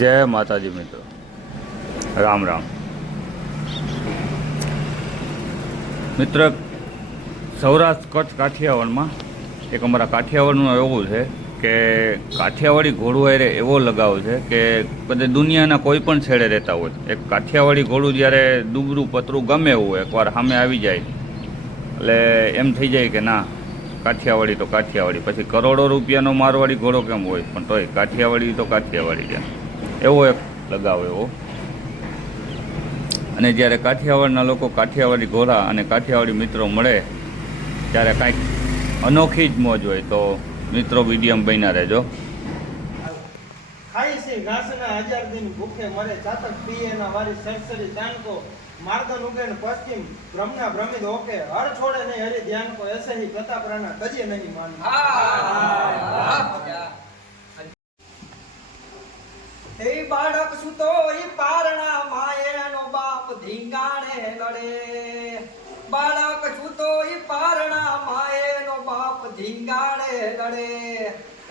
જય માતાજી મિત્રો, રામ રામ મિત્ર. સૌરાષ્ટ્ર કચ્છ કાઠિયાવાડમાં એક અમારા કાઠિયાવાડનું એવું છે કે કાઠિયાવાડી ઘોડું હારે એવો લગાવ છે કે બધે દુનિયાના કોઈ પણ છેડે રહેતા હોય, એક કાઠિયાવાડી ઘોડું જ્યારે દુબરું પતરું ગમે એવું હોય એકવાર સામે આવી જાય એટલે એમ થઈ જાય કે ના કાઠિયાવાડી તો કાઠિયાવાડી. પછી કરોડો રૂપિયાનો મારવાડી ઘોડો કેમ હોય પણ તોય કાઠિયાવાડી તો કાઠિયાવાડી છે, એવો એક લગાવ એવો. અને જ્યારે કાઠિયાવાડના લોકો કાઠિયાવાડી ઘોડા અને કાઠિયાવાડી મિત્રો મળે ત્યારે કાંઈક અનોખી જ મોજ હોય. તો મિત્રો વિડીયમ બન્યા રહેજો. ખાઈ છે ઘાસના 1000 દિન ભૂખે મરે, ચાતક પીએ ના વારી સરસરી ચાનકો, માર્દન ઉગે ને પશ્ચિમ બ્રહ્મના ભ્રમિત ઓકે, હર છોડે નહીં હરી ધ્યાન કો, એસે ही પ્રતાપરાના તજે નહીં માન. એ બાળક સુતો ઈ પારણા માયેનો બાપ ધીંગાણે લડે, બાળક સુતો ઈ પારણા માયેનો બાપ ધીંગાણે લડે.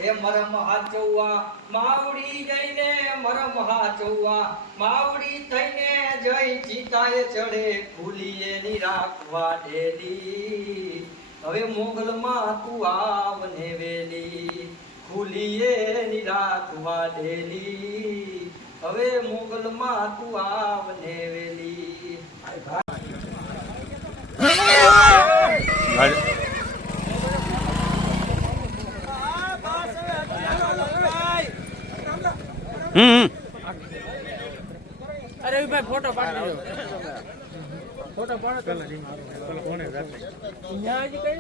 એ મરમ હાચવા માવડી જઈને, મરમ હાચવા માવડી થઈને જઈ ચિતાએ ચડે, ખુલીએ ની રાખવા ડેલી. હવે મોગલમાં તું આવને વેલી, ખુલીએ ની રાખવા ડેલી. હવે મોગલમાં તું આવને વેલી. અરે ભાઈ ફોટો પાડી લો, ફોટો પાડો પેલા કોને રાખે અહીંયા જ કઈ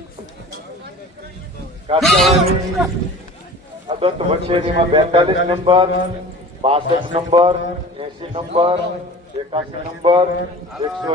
કાઠિયાવાડી અદંત વછેરીમાં 42 નંબર, 62 નંબર, 80 નંબર, 81 નંબર, 100